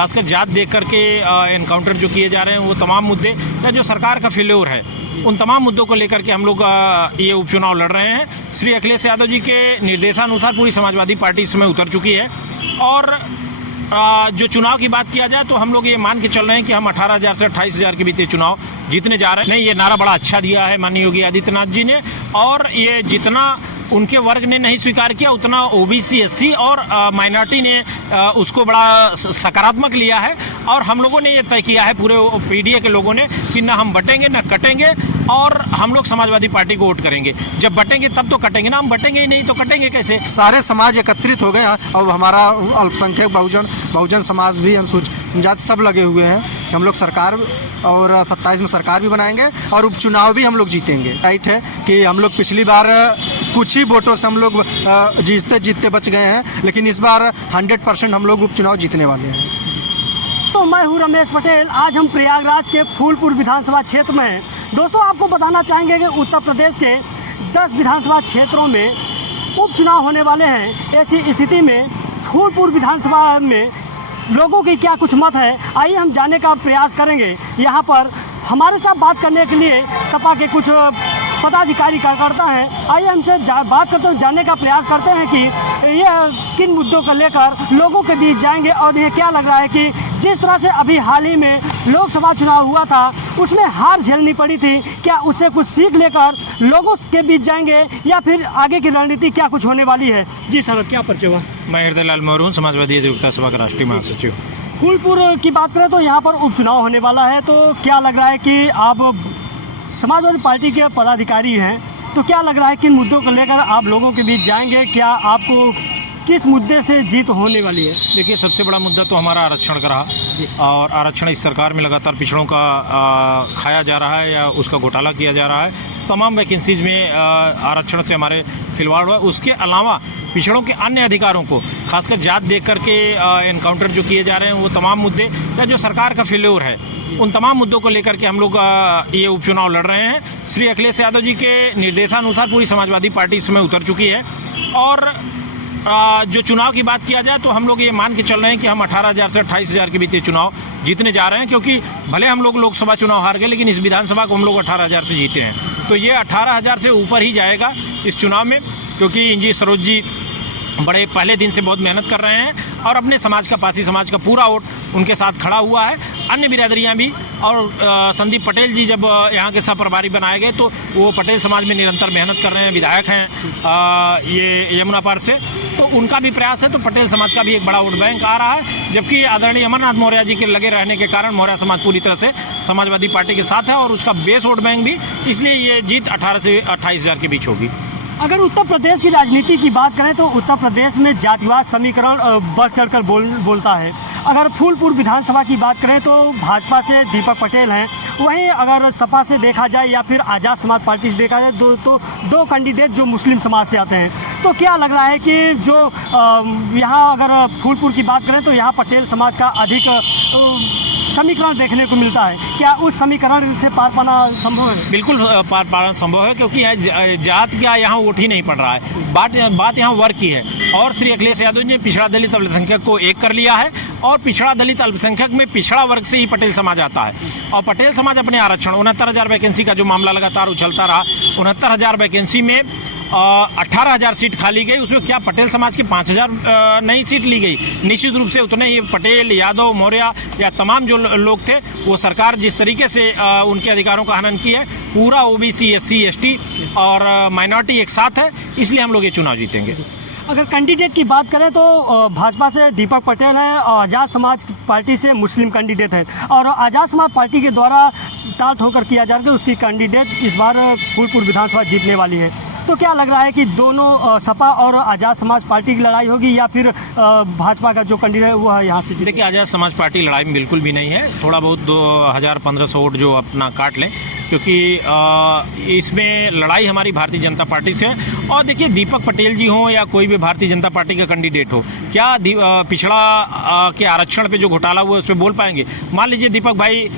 खासकर जात देख करके एनकाउंटर जो किए जा रहे हैं वो तमाम मुद्दे या जो सरकार का फेल्योर है उन तमाम मुद्दों को लेकर के हम लोग ये उपचुनाव लड़ रहे हैं। श्री अखिलेश यादव जी के निर्देशानुसार पूरी समाजवादी पार्टी इसमें उतर चुकी है और जो चुनाव की बात किया जाए तो हम लोग ये मान के चल रहे हैं कि हम 18,000 से 28,000 के बीच चुनाव जीतने जा रहे हैं। नहीं, ये नारा बड़ा अच्छा दिया है माननीय योगी आदित्यनाथ जी ने और ये जितना उनके वर्ग ने नहीं स्वीकार किया उतना ओबीसी, एससी और माइनॉरिटी ने उसको बड़ा सकारात्मक लिया है और हम लोगों ने ये तय किया है पूरे पीडीए के लोगों ने कि ना हम बटेंगे ना कटेंगे और हम लोग समाजवादी पार्टी को वोट करेंगे। जब बटेंगे तब तो कटेंगे ना, हम बटेंगे ही नहीं तो कटेंगे कैसे। सारे समाज एकत्रित हो गए हैं। अब हमारा अल्पसंख्यक बहुजन समाज भी, अनुसूचित जाति सब लगे हुए हैं। हम लोग सरकार और 27 में सरकार भी बनाएंगे और उपचुनाव भी हम लोग जीतेंगे। राइट है कि हम लोग पिछली बार कुछ ही वोटों से हम लोग जीतते बच गए हैं, लेकिन इस बार 100% हम लोग उपचुनाव जीतने वाले हैं। तो मैं हूँ रमेश पटेल। आज हम प्रयागराज के फूलपुर विधानसभा क्षेत्र में हैं। दोस्तों, आपको बताना चाहेंगे कि उत्तर प्रदेश के 10 विधानसभा क्षेत्रों में उपचुनाव होने वाले हैं। ऐसी स्थिति में फूलपुर विधानसभा में लोगों की क्या कुछ मत है, आइए हम जानने का प्रयास करेंगे। यहाँ पर हमारे साथ बात करने के लिए सपा के कुछ पदाधिकारी कार्यकर्ता हैं। आइए हमसे बात करते हैं, जानने का प्रयास करते हैं कि ये किन मुद्दों को लेकर लोगों के बीच जाएंगे और ये क्या लग रहा है कि जिस तरह से अभी हाल ही में लोकसभा चुनाव हुआ था उसमें हार झेलनी पड़ी थी, क्या उससे कुछ सीख लेकर लोगों के बीच जाएंगे या फिर आगे की रणनीति क्या कुछ होने वाली है। जी सर, क्या परिचय हुआ? मैं हृदयलाल मौर्य, समाजवादी अधिवक्ता सभा का राष्ट्रीय महासचिव। फूलपुर की बात करें तो यहाँ पर उपचुनाव होने वाला है, तो क्या लग रहा है कि आप समाजवादी पार्टी के पदाधिकारी हैं, तो क्या लग रहा है किन मुद्दों को लेकर आप लोगों के बीच जाएंगे? क्या आपको किस मुद्दे से जीत होने वाली है? देखिए, सबसे बड़ा मुद्दा तो हमारा आरक्षण का रहा और आरक्षण इस सरकार में लगातार पिछड़ों का खाया जा रहा है या उसका घोटाला किया जा रहा है। तमाम वैकेंसीज में आरक्षण से हमारे खिलवाड़ हुआ। उसके अलावा पिछड़ों के अन्य अधिकारों को खासकर जात देख करके एनकाउंटर जो किए जा रहे हैं वो तमाम मुद्दे या जो सरकार का फेल्योर है उन तमाम मुद्दों को लेकर के हम लोग ये उपचुनाव लड़ रहे हैं। श्री अखिलेश यादव जी के निर्देशानुसार पूरी समाजवादी पार्टी इसमें उतर चुकी है और जो चुनाव की बात किया जाए तो हम लोग ये मान के चल रहे हैं कि हम 18,000 से 28,000 के बीच चुनाव जीतने जा रहे हैं, क्योंकि भले हम लोग लोकसभा चुनाव हार गए लेकिन इस विधानसभा को हम लोग 18,000 से जीते हैं। तो ये 18,000 से ऊपर ही जाएगा इस चुनाव में, क्योंकि इंजी सरोज जी बड़े पहले दिन से बहुत मेहनत कर रहे हैं और अपने समाज का, पासी समाज का पूरा वोट उनके साथ खड़ा हुआ है। अन्य बिरादरियां भी और संदीप पटेल जी जब यहाँ के सहप्रभारी बनाए गए तो वो पटेल समाज में निरंतर मेहनत कर रहे हैं, विधायक हैं ये यमुना पार से, तो उनका भी प्रयास है। तो पटेल समाज का भी एक बड़ा वोट बैंक आ रहा है, जबकि आदरणीय अमरनाथ मौर्य जी के लगे रहने के कारण मौर्य समाज पूरी तरह से समाजवादी पार्टी के साथ है और उसका बेस वोट बैंक भी, इसलिए ये जीत 18 से 28,000 के बीच होगी। अगर उत्तर प्रदेश की राजनीति की बात करें तो उत्तर प्रदेश में जातिवाद समीकरण बढ़ चढ़कर बोलता है। अगर फूलपुर विधानसभा की बात करें तो भाजपा से दीपक पटेल हैं, वहीं अगर सपा से देखा जाए या फिर आज़ाद समाज पार्टी से देखा जाए दो कैंडिडेट जो मुस्लिम समाज से आते हैं। तो क्या लग रहा है कि जो यहाँ अगर फूलपुर की बात करें तो यहाँ पटेल समाज का अधिक समीकरण देखने को मिलता है, क्या उस समीकरण से पार पाना संभव है? बिल्कुल पार पाना संभव है, क्योंकि जात का यहाँ वोट ही नहीं पड़ रहा है, बात यहाँ वर्ग की है। और श्री अखिलेश यादव ने पिछड़ा दलित अल्पसंख्यक को एक कर लिया है और पिछड़ा दलित अल्पसंख्यक में पिछड़ा वर्ग से ही पटेल समाज आता है और पटेल समाज अपने आरक्षण 69,000 वैकेंसी का जो मामला लगातार उछलता रहा, 69,000 वैकेंसी में 18,000 सीट खाली गई, उसमें क्या पटेल समाज की 5,000 नई सीट ली गई? निश्चित रूप से उतने ही पटेल, यादव, मौर्य या तमाम जो लोग थे वो सरकार जिस तरीके से उनके अधिकारों का हनन की है, पूरा ओबीसी, एससी, एसटी और माइनॉरिटी एक साथ है, इसलिए हम लोग ये चुनाव जीतेंगे। अगर कैंडिडेट की बात करें तो भाजपा से दीपक पटेल है और आज़ाद समाज पार्टी से मुस्लिम कैंडिडेट है और आज़ाद समाज पार्टी के द्वारा ताल ठोकर किया जा रहा है उसकी कैंडिडेट इस बार फूलपुर विधानसभा जीतने वाली है। तो क्या लग रहा है कि दोनों सपा और आज़ाद समाज पार्टी की लड़ाई होगी या फिर भाजपा का जो कैंडिडेट है वो यहाँ से? देखिए, आज़ाद समाज पार्टी लड़ाई में बिल्कुल भी नहीं है, थोड़ा बहुत 2,000-1,500 वोट जो अपना काट लें, क्योंकि इसमें लड़ाई हमारी भारतीय जनता पार्टी से है। और देखिए, दीपक पटेल जी हों या कोई भी भारतीय जनता पार्टी का कैंडिडेट हो, क्या पिछड़ा के आरक्षण पे जो घोटाला हुआ है उस पर बोल पाएंगे? मान लीजिए दीपक भाई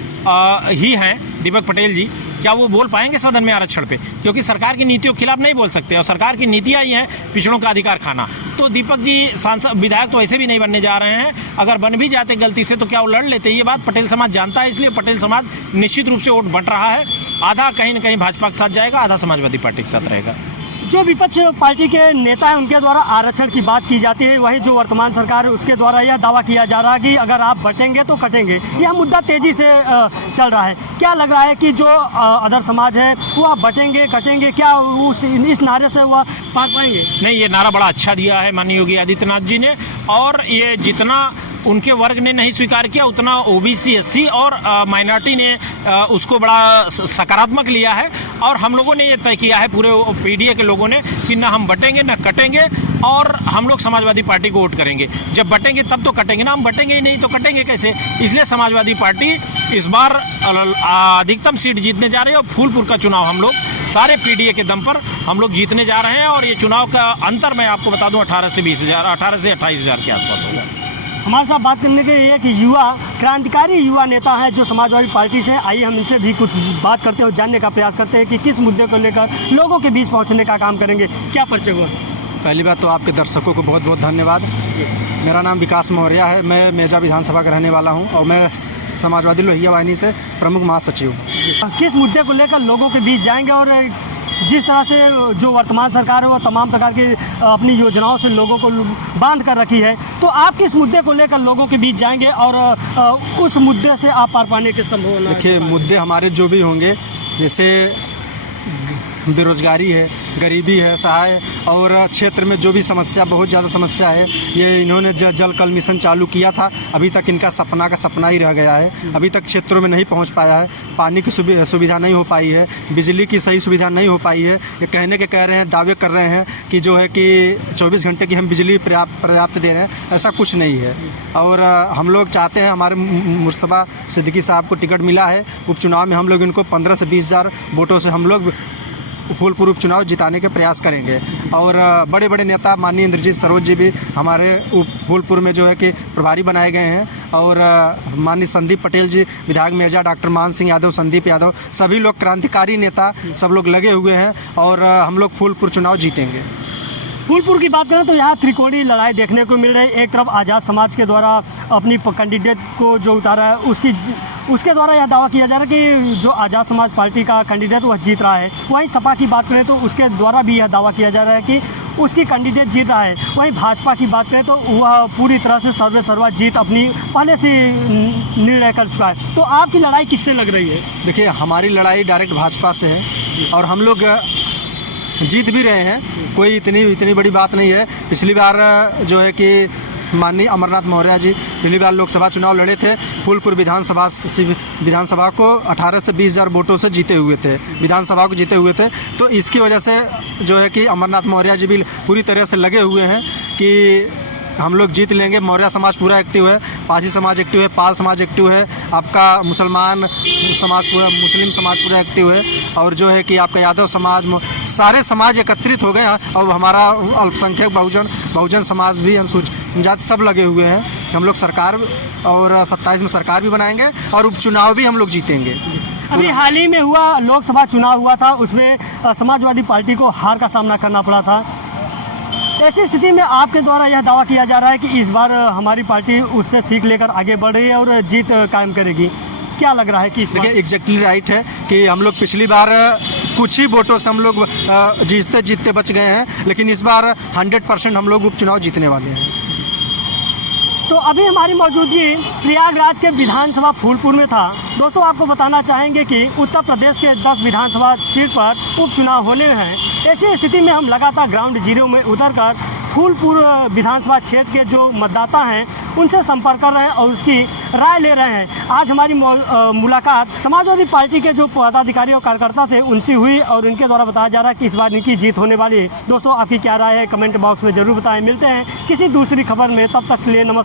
ही हैं, दीपक पटेल जी, क्या वो बोल पाएंगे सदन में आरक्षण पे? क्योंकि सरकार की नीतियों के खिलाफ नहीं बोल सकते, और सरकार की नीतियाँ ही हैं पिछड़ों का अधिकार खाना। तो दीपक जी सांसद विधायक तो ऐसे भी नहीं बनने जा रहे हैं, अगर बन भी जाते गलती से तो क्या वो लड़ लेते? ये बात पटेल समाज जानता है, इसलिए पटेल समाज निश्चित रूप से वोट बंट रहा है। आधा कहीं न कहीं भाजपा के साथ जाएगा, आधा समाजवादी पार्टी के साथ रहेगा। जो विपक्ष पार्टी के नेता हैं उनके द्वारा आरक्षण की बात की जाती है, वही जो वर्तमान सरकार है उसके द्वारा यह दावा किया जा रहा है कि अगर आप बटेंगे तो कटेंगे। यह मुद्दा तेजी से चल रहा है। क्या लग रहा है कि जो अदर समाज है वह बटेंगे कटेंगे, क्या इस नारे से वह पार पाएंगे? नहीं, ये नारा बड़ा अच्छा दिया है माननीय योगी आदित्यनाथ जी ने, और ये जितना उनके वर्ग ने नहीं स्वीकार किया उतना ओबीसी, एससी और माइनॉरिटी ने उसको बड़ा सकारात्मक लिया है। और हम लोगों ने ये तय किया है पूरे पीडीए के लोगों ने कि ना हम बटेंगे ना कटेंगे, और हम लोग समाजवादी पार्टी को वोट करेंगे। जब बटेंगे तब तो कटेंगे ना, हम बटेंगे ही नहीं तो कटेंगे कैसे? इसलिए समाजवादी पार्टी इस बार अधिकतम सीट जीतने जा रही है, और फूलपुर का चुनाव हम लोग सारे पीडीए के दम पर हम लोग जीतने जा रहे हैं। और ये चुनाव का अंतर मैं आपको बता दूं 18 से 20,000, 18 से 28,000 के आसपास होगा। हमारे साथ बात करने के एक युवा क्रांतिकारी युवा नेता है जो समाजवादी पार्टी से, आइए हम इनसे भी कुछ बात करते हैं और जानने का प्रयास करते हैं कि किस मुद्दे को लेकर लोगों के बीच पहुंचने का काम करेंगे। क्या परिचय हुआ? पहली बात तो आपके दर्शकों को बहुत बहुत धन्यवाद। मेरा नाम विकास मौर्य है, मैं मेजा विधानसभा का रहने वाला हूँ, और मैं समाजवादी लोहिया वाहिनी से प्रमुख महासचिव हूँ। किस मुद्दे को लेकर लोगों के बीच जाएंगे, और जिस तरह से जो वर्तमान सरकार है वो तमाम प्रकार की अपनी योजनाओं से लोगों को बांध कर रखी है, तो आप किस मुद्दे को लेकर लोगों के बीच जाएंगे और उस मुद्दे से आप पार पाने की संभावना? देखिए, मुद्दे हमारे जो भी होंगे, जैसे बेरोजगारी है, गरीबी है, सहाय, और क्षेत्र में जो भी समस्या, बहुत ज़्यादा समस्या है। ये इन्होंने जल कल मिशन चालू किया था, अभी तक इनका सपना का सपना ही रह गया है। अभी तक क्षेत्रों में नहीं पहुंच पाया है, पानी की सुविधा नहीं हो पाई है, बिजली की सही सुविधा नहीं हो पाई है। ये कह रहे हैं, दावे कर रहे हैं कि जो है कि 24 घंटे की हम बिजली पर्याप्त दे रहे हैं, ऐसा कुछ नहीं है। और हम लोग चाहते हैं, हमारे मुस्तफा सिद्दीकी साहब को टिकट मिला है उपचुनाव में, हम लोग इनको 15 से 20,000 वोटों से हम लोग फूलपुर उपचुनाव जिताने के प्रयास करेंगे। और बड़े बड़े नेता माननीय इंद्रजीत सरोज जी भी हमारे फूलपुर में जो है कि प्रभारी बनाए गए हैं, और माननीय संदीप पटेल जी, विधायक मेजा डॉक्टर मान सिंह यादव, संदीप यादव, सभी लोग क्रांतिकारी नेता सब लोग लगे हुए हैं, और हम लोग फूलपुर चुनाव जीतेंगे। फूलपुर की बात करें तो यहाँ त्रिकोणीय लड़ाई देखने को मिल रही है। एक तरफ आज़ाद समाज के द्वारा अपनी कैंडिडेट को जो उतारा है उसके द्वारा यह दावा किया जा रहा है कि जो आज़ाद समाज पार्टी का कैंडिडेट वह जीत रहा है। वहीं सपा की बात करें तो उसके द्वारा भी यह दावा किया जा रहा है कि उसकी कैंडिडेट जीत रहा है। वहीं भाजपा की बात करें तो वह पूरी तरह से सर्वा जीत अपनी पहले से निर्णय कर चुका है। तो आपकी लड़ाई किससे लग रही है? देखिए, हमारी लड़ाई डायरेक्ट भाजपा से है, और हम लोग जीत भी रहे हैं, कोई इतनी बड़ी बात नहीं है। पिछली बार जो है कि माननीय अमरनाथ मौर्य जी पिछली बार लोकसभा चुनाव लड़े थे, फूलपुर विधानसभा को 18 से 20,000 वोटों से जीते हुए थे, विधानसभा को जीते हुए थे। तो इसकी वजह से जो है कि अमरनाथ मौर्य जी भी पूरी तरह से लगे हुए हैं कि हम लोग जीत लेंगे। मौर्य समाज पूरा एक्टिव है, पाजी समाज एक्टिव है, पाल समाज एक्टिव है, आपका मुसलमान समाज पूरा, मुस्लिम समाज पूरा एक्टिव है, और जो है कि आपका यादव समाज, सारे समाज एकत्रित हो गए हैं। और हमारा अल्पसंख्यक बहुजन समाज भी, अनुसूचित जाति, सब लगे हुए हैं। हम लोग सरकार, और 27 में सरकार भी बनाएंगे, और उपचुनाव भी हम लोग जीतेंगे। अभी हाल ही में हुआ लोकसभा चुनाव हुआ था, उसमें समाजवादी पार्टी को हार का सामना करना पड़ा था। ऐसी स्थिति में आपके द्वारा यह दावा किया जा रहा है कि इस बार हमारी पार्टी उससे सीख लेकर आगे बढ़ रही है और जीत कायम करेगी। क्या लग रहा है कि देखिए, एग्जैक्टली राइट है कि हम लोग पिछली बार कुछ ही वोटों से हम लोग जीतते बच गए हैं, लेकिन इस बार 100% हम लोग उपचुनाव जीतने वाले हैं। तो अभी हमारी मौजूदगी प्रयागराज के विधानसभा फूलपुर में था। दोस्तों, आपको बताना चाहेंगे कि उत्तर प्रदेश के 10 विधानसभा सीट पर उपचुनाव होने हैं। ऐसी स्थिति में हम लगातार ग्राउंड जीरो में उतरकर फूलपुर विधानसभा क्षेत्र के जो मतदाता हैं उनसे संपर्क कर रहे हैं और उसकी राय ले रहे हैं। आज हमारी मुलाकात समाजवादी पार्टी के जो पदाधिकारी और कार्यकर्ता थे उनसे हुई, और उनके द्वारा बताया जा रहा है कि इस बार इनकी जीत होने वाली है। दोस्तों, आपकी क्या राय है कमेंट बॉक्स में ज़रूर बताएं। मिलते हैं किसी दूसरी खबर में, तब तक के लिए नमस्कार।